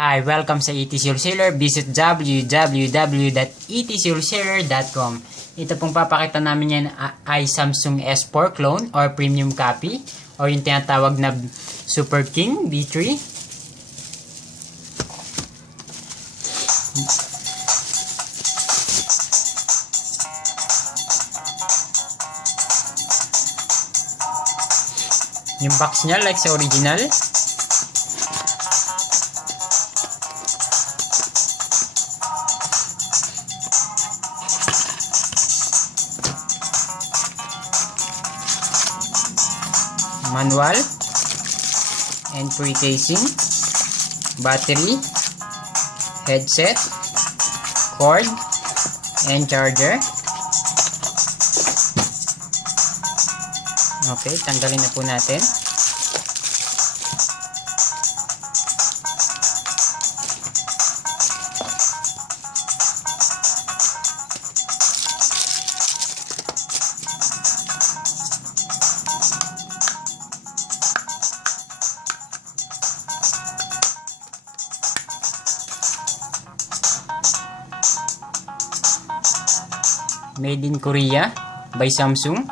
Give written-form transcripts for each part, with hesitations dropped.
Hi, welcome sa ETC Wholesaler. Visit www.etcwholesaler.com. Ito pong papakita namin yan ay Samsung S4 clone or premium copy or yung tinatawag na Super King B3. Yung box niya like sa original. Manual and pre-casing, battery, headset, cord, and charger. Okay, tanggalin na po natin. Made in Korea by Samsung.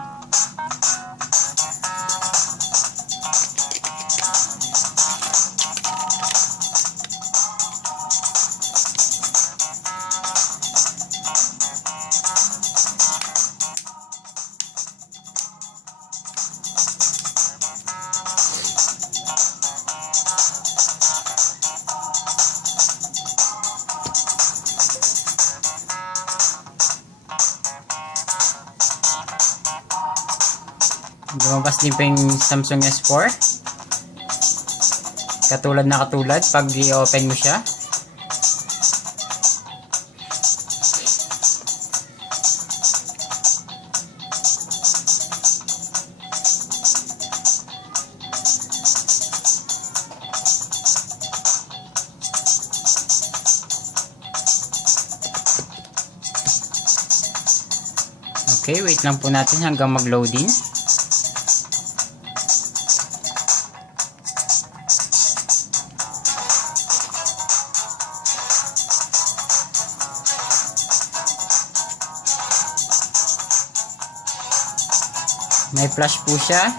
Lumabas din pa yung Samsung S4. Katulad pag i-open mo siya. Okay, wait lang po natin hanggang mag-loading. May flash po siya.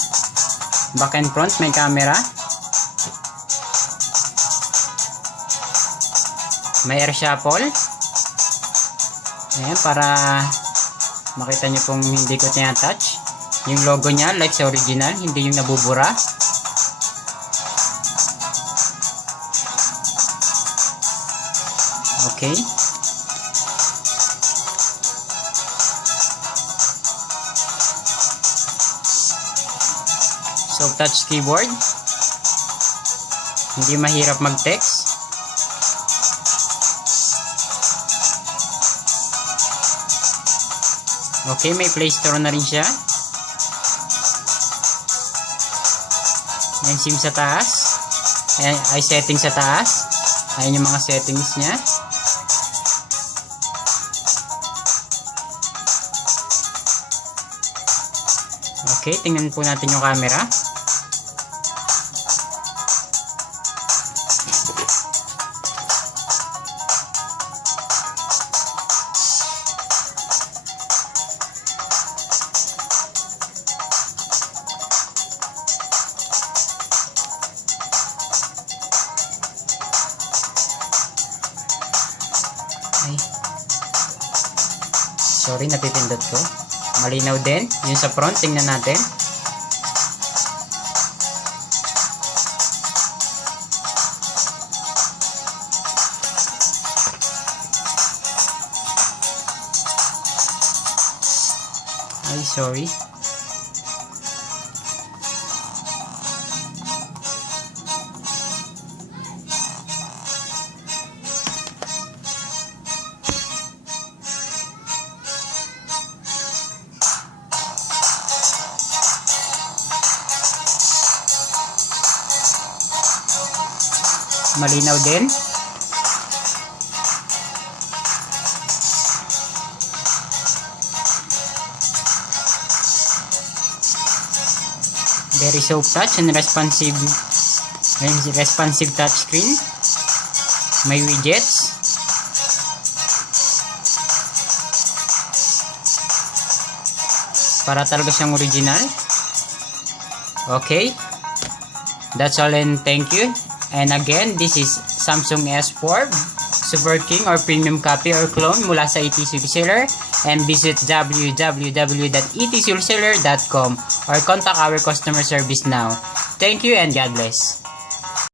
Back and front may camera. May air shuffle. Ayan, para makita nyo pong hindi ko tinatouch. Yung logo niya like sa original, hindi yung nabubura. Okay. So, touch keyboard. Hindi mahirap mag-text. Okay, may Play Store na rin siya. Ayan, SIM sa taas. Ayan, ay setting sa taas. Ayan yung mga settings niya. Okay, tingnan po natin yung camera. Ay. Sorry, napipindot ko. Malinaw din. Yung sa front, tingnan natin. Ay, sorry. Malinaw din. Very soft touch and responsive touchscreen. May widgets. Para talaga siyang original. Okay. That's all, and thank you. And again, this is Samsung S4 Super King or premium copy or clone mula sa ETC Reseller, and visit www.etcreseller.com or contact our customer service now. Thank you and God bless.